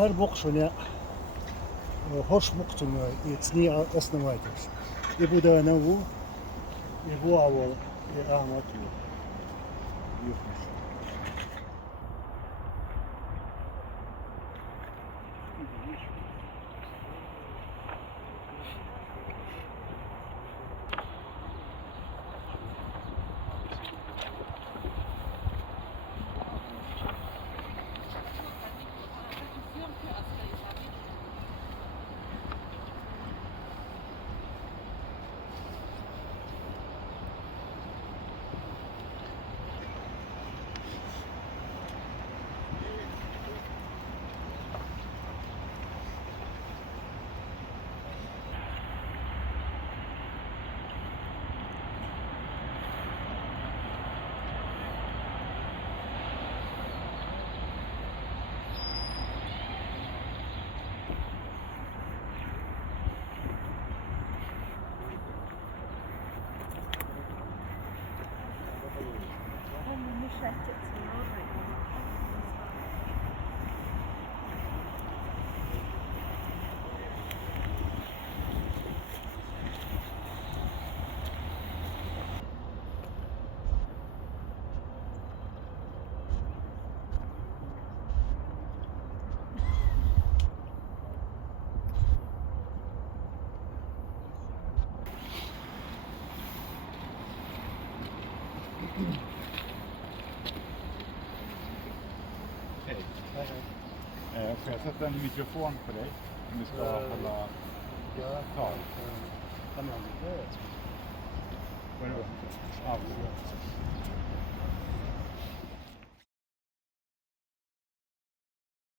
her bokšone hoş muktunu etni asnamaydır. Bu da ne bu? Bu avol anlatıyor. Yokmuş. Får jag sätta en mikrofon på dig? Om du ska hålla tal. Tamam. Evet. Vadå?